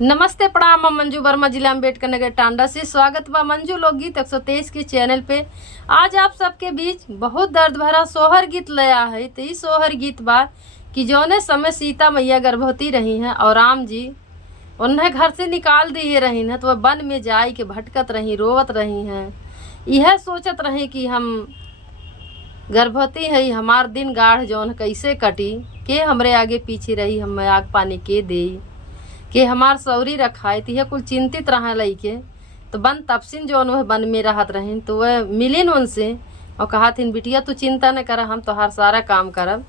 नमस्ते प्रणाम। हम मंजू वर्मा, जिला अम्बेडकर नगर टांडा से स्वागत बा मंजू लोकगीत 123 के चैनल पे। आज आप सबके बीच बहुत दर्द भरा सोहर गीत लया है। तो इस सोहर गीत बा कि जौने समय सीता मैया गर्भवती रही हैं और राम जी उन्हें घर से निकाल दिए रही हैं, तो वह वन में जाई के भटकत रही, रोवत रही हैं, यह सोचत रही कि हम गर्भवती है, हमार दिन गाढ़ जौन कैसे कटी, के हमरे आगे पीछे रही, हम आग पानी के दे के हमार सौरी रखाए। तो यह कुल चिंतित रहा लइके। तो बन तपसिन जौन वह वन में रहत रहीन, तो वह मिलिन उनसे और कहा थिन बिटिया तू चिंता न कर, हम तोहार सारा काम करब।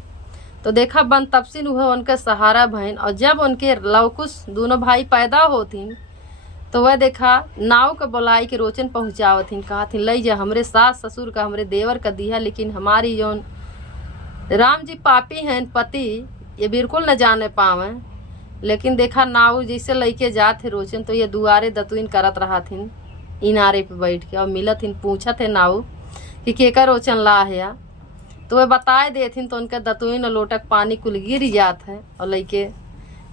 तो देखा बन तपसिन वह उनके सहारा भइन। और जब उनके लवकुश दोनों भाई पैदा होथिन तो वह देखा नाव के बुलाई के रोचन पहुँचावथिन। कहा थिन लई जा हमरे सास ससुर का, हमरे देवर का दिया, लेकिन हमारी जौन राम जी पापी हैं पति, ये बिल्कुल न जाने पावे। लेकिन देखा नाव जैसे लइके जात थे रोचन, तो ये दुआरे दतुइन करत रहा थिन इनारे पे बैठ के, और मिलत हिन पूछत है नाव कि केकर रोचन ला है। तो वह बताए देथिन, तो उनके दतुइन लोटक पानी कुल गिर जात है। और लइके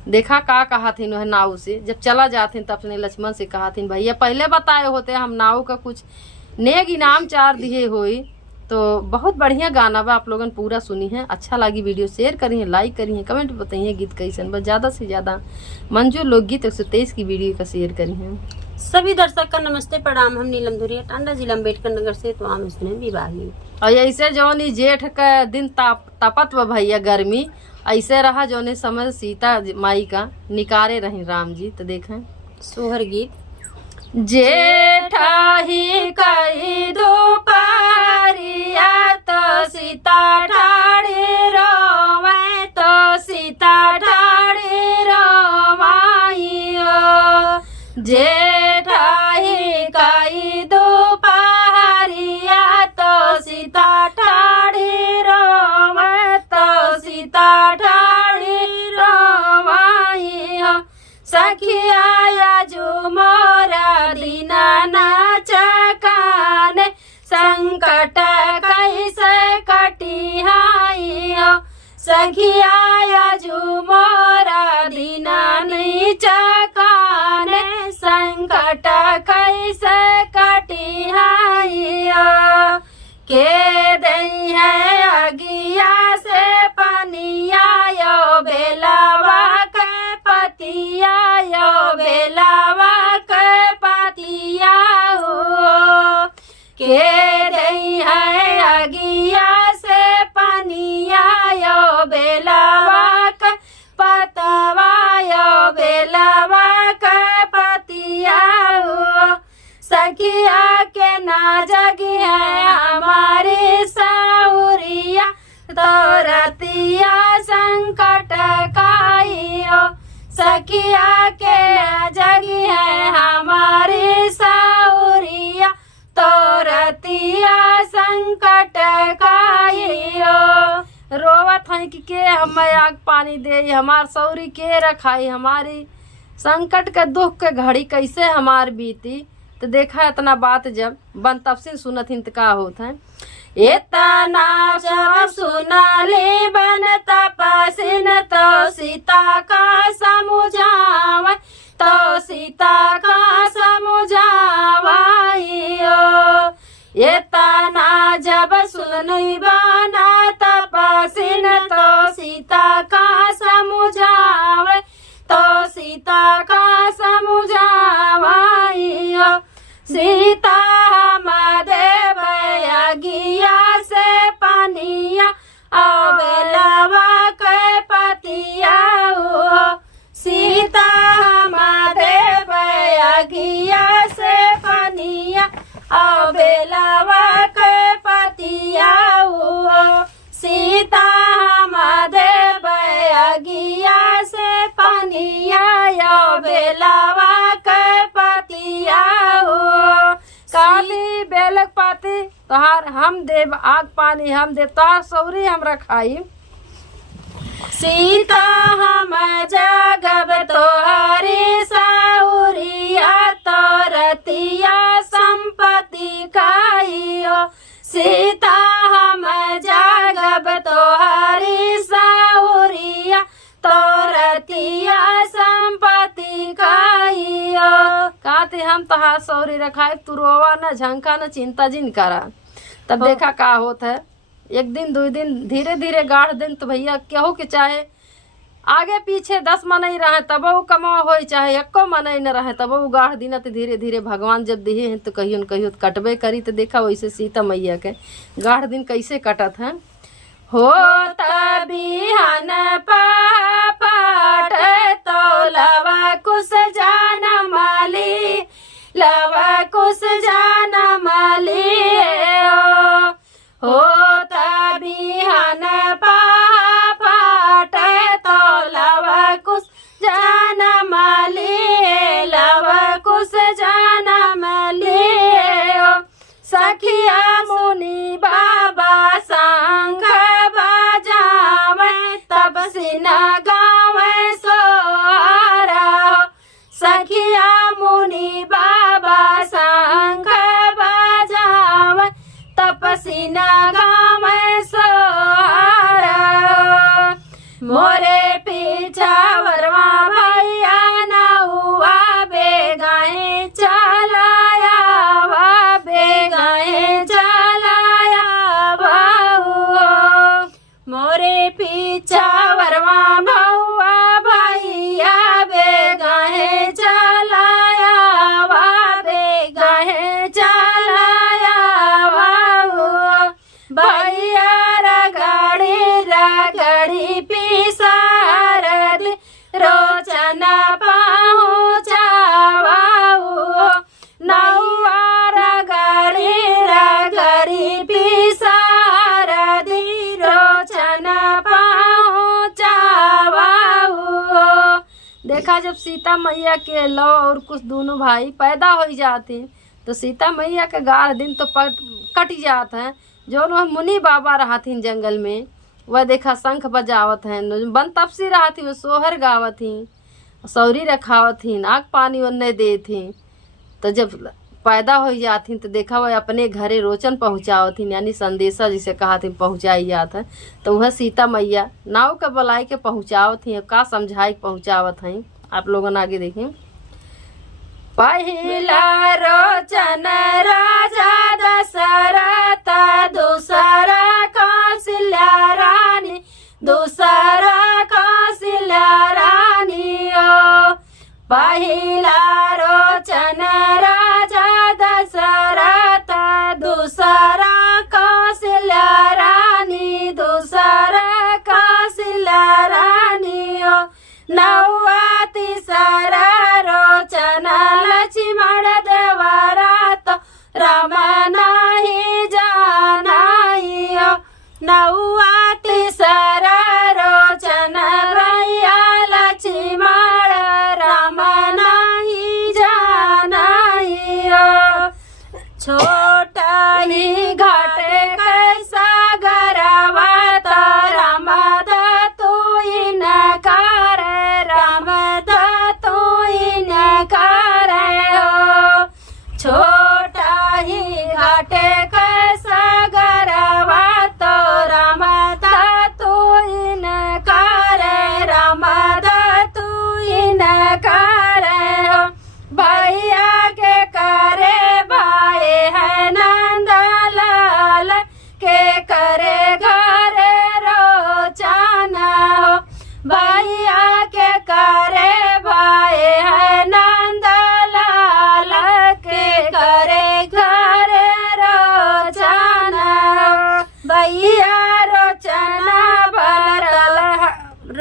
देखा का कहा थिन वह नाव से जब चला जाथिन, तब अपने लक्ष्मण से कहा थिन भैया पहले बताए होते हम नाव का कुछ नेग इनाम चार दिए होई। तो बहुत बढ़िया गाना बा, आप लोगन पूरा सुनी है। अच्छा लगी वीडियो शेयर करी है, लाइक करी है, कमेंट बताइए गीत कैसन बस। ज़्यादा से ज़्यादा मंजू लोकगीत 123 की वीडियो का शेयर करी है। सभी दर्शक का नमस्ते प्रणाम। हम नीलम धुरिया टांडा जिला अम्बेडकर नगर से। तो आम इसमें विवाही और ऐसे जौन जेठ का दिन तपत व भैया गर्मी, ऐसे रहा जौन समय सीता माई का निकारे रही राम जी। तो देखें सोहर गीत। जेठा ही कही दोपहरिया, तो सीता ठाड़े रोवे, तो सीता ठाड़े रोवाइयो। जेठा ही कही दोपहरिया, तो सीता ठाड़े रोवे, तो सीता ठाड़े रोवाइयो। सखिया जो मोरा दीना नाचकाने, संकट कैसे कटिहाइयो। सखिया जो मोरा दीना नीचकाने, संकट कैसे कटिहाइयो। के दई है अगिया से पनिया, यो बेलावा के पतिया, यो बेलावा के पतिया हो। के दई है अगिया से पनिया, यो बेलावा के पतवा, यो बेलावा के पतिया हो। सखिया के ना जगी है हमारी साउरिया, तो रतिया संकट काइयो। सखिया के ना जगी है हमारी साउरिया, तो रतिया संकट काइयो। रोवत है कि के हमें आग पानी दे, हमार सौरी के रखाई, हमारी संकट के दुख के घड़ी कैसे हमार बीती। तो देखा इतना बात जब बन तपसिन सुनत हिंत का होत है। इतना सब सुनाले बन तपसिन, तो सीता का समुझाव, तो सीता का समुझावाइयो। इतना जब सुनई बना तपसिन, तो सीता का समुझाव, तो सीता का समुझावाइयो। सीता हम देव अगिया से पनिया, अब लवा के पतिया हो। सीता हम देव अगिया से पनिया, अब लवा के पतिया हो। सीता हम देव अगिया से पनिया, अब लवा के पतिया हो। काली बेलक पाती तोहार हम देव आग पानी, हम देव तोहार सौरी हम रखाई। सीता हम जगब तोहारी साउरिया, तो रतिया संपत्ति खाइयो। सीता हम जगब तोहारी साउरिया, तो रतिया संपत्ति का जाते हम तहार सौरे रखाए तू रोवा न झंका न चिंता जिन करा। तब देखा का होत है, एक दिन 2 दिन धीरे धीरे गाढ़ दिन तो भैया केहू के चाहे आगे पीछे 10 मनई रहे तब वो कमा हो, चाहे एको मनई न रहे तब वो गाढ़ दिन तो धीरे धीरे भगवान जब दिए हैं तो कहियो न कहियो कटबे करी। तो देखा वैसे सीता मैया के गाढ़ दिन कैसे कटत है। हो बिहान पाट तो लवा कुछ जाना माली, लवा कुछ जाना माली हो बिहान पाट तो लवा कुछ जाना माली, लवा कुछ जाना माली सखिया मुनि बाबा संग बजावे तब सिना गावे सोहरा। सखिया मुनि बाबा संग बजावे तब सिना गावे सोहरा। मोरे पीछा वरवा भैया नौआ बेगाए चलाया वा बेगाए चलाया बाऊ। मोरे पीछा वरवा भौआ भैया बेगाए चलाया वा बेगाए चलाया बाऊ। भैया रगड़ी पिसारद रोचन पहुँचावाऊ। नौआ रगड़ी पिसारद रोचन पहुँचावाऊ। देखा जब सीता मैया के लौ और कुछ दोनों भाई पैदा हो जाते तो सीता मैया के गाढ़ दिन तो कट जात है। जो मुनि बाबा रहथिन जंगल में वह देखा शंख बजावत हैं, बन तपसी रहा थी वो सोहर गावत थी, सौरी रखावत थी, आग पानी उन्ने दे थी। तो जब पैदा हो जाती तो देखा वह अपने घरे रोचन पहुँचावत थी, यानी संदेशा जिसे कहा थी पहुँचाई जात है। तो वह सीता मैया नाव के बुलाई के पहुँचावत थी, का समझाई पहुँचावत हैं। आप लोगों आगे देखें। पहिला रोचन राजा दशरथ, दूसरा कौशल्या रानी, दूसरा कौशल्या रानी ओ। पहिला रोचन राजा दशरथ, दूसरा कौशल्या रानी, दूसरा कौशल्या रानी ओ। नौवा तीसरा रोचन लक्ष्मण देवरा तो राम नाही जानाई ओ। नौवा तीसरा रोचन भैया लक्ष्मण राम नाही जानाई ओ। छोटा ही घाटे कैसा गरवा तो राम तू इनकार, राम तू इनकार हो। छोटा ही घाटे कैसा गरवा तो राम तू इनकार, राम तू इनकार हो। भैया के करे भाई है नंदलाल के करे घर रोचन हो। भैया के करे भाई है नंदलाल के करे घर रोचन हो। भैया रोचना भरल,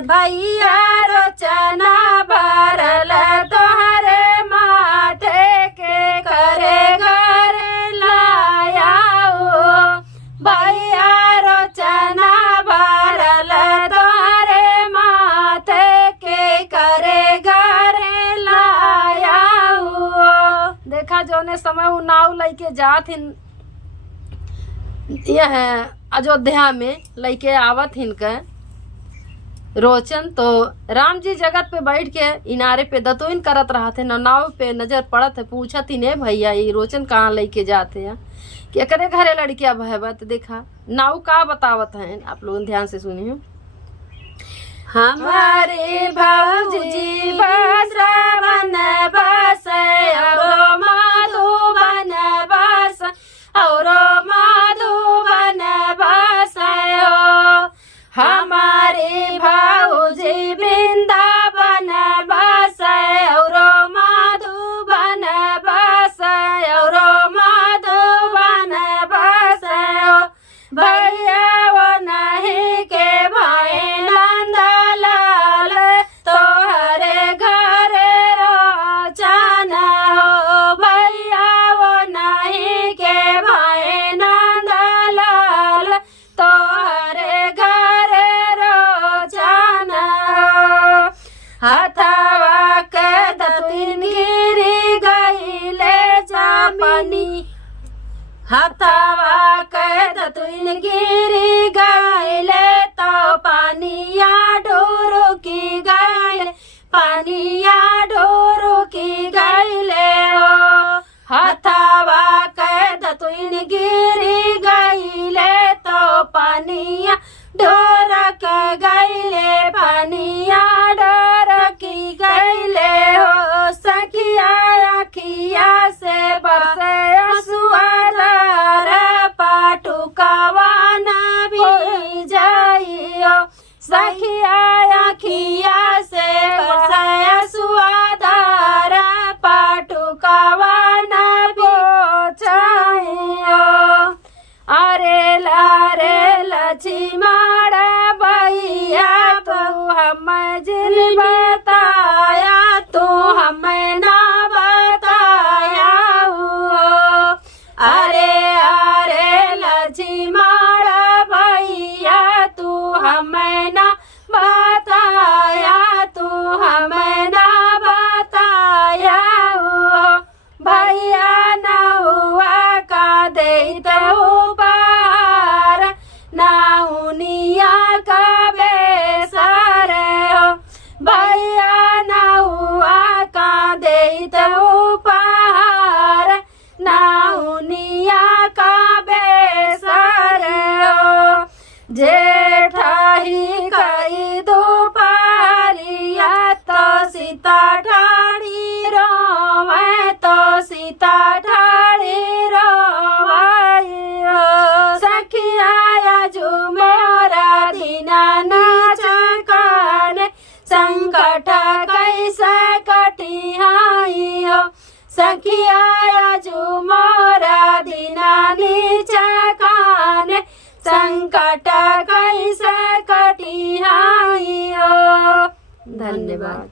भैया रोचना भरल तोहरे माथे के करे घर लाया हो। भैया रोचना भरल तोहरे माथे के करे घर लाया हो। देखा जोने समय वो नाव लेके जात हिन यह अयोध्या में लेके आवत हिनके रोचन। तो राम जी जगत पे बैठ के इनारे पे दतोइन करत रहा थे, नाव पे नजर पड़त है, पूछत ही ने भैया ये रोचन कहाँ लेके जाते हैं कि एकरे घरे लड़किया भहबत। देखा नाव का बतावत हैं, आप लोग ध्यान से सुनिए। हमारे भौजी बसवन बस पानी हथवा कैद तुइन गिरी गईले तो पानिया ढोरो की गईले पानिया ढोरो की गईले हो हथवा कैद तुइन गिरी गईले तो पानिया ढोर के गईले पानिया ढोर की गईले हो सखिया अखिया से बरसे असुआदार पाटुकावा न भी जाइयो सखिया अखिया से बरसे असुआदार पाटुकावा न भी जाइयो अरे लारे लक्ष्मण भैया तू हमें जिल बताया तू हमें ना बताया हो अरे लक्ष्मण भैया तू हमें ना बताया तू हमें ना बताया हो भैया न हुआ का देते उपहार ना उनिया का बेसर हो भैया न हुआ का देते उपहार ना उनिया का बेसर हो जेठाही कई दोपहरिया तो सीता ठाड़ी रोवे तो सीता ठाड़ी रोवाई हो सखिया जो मोरा दीना नाचकान संकट कैसे कटिहाई हो सखिया जो मोरा दीना नीचकान संकट कैसे कटिहाई हो। धन्यवाद।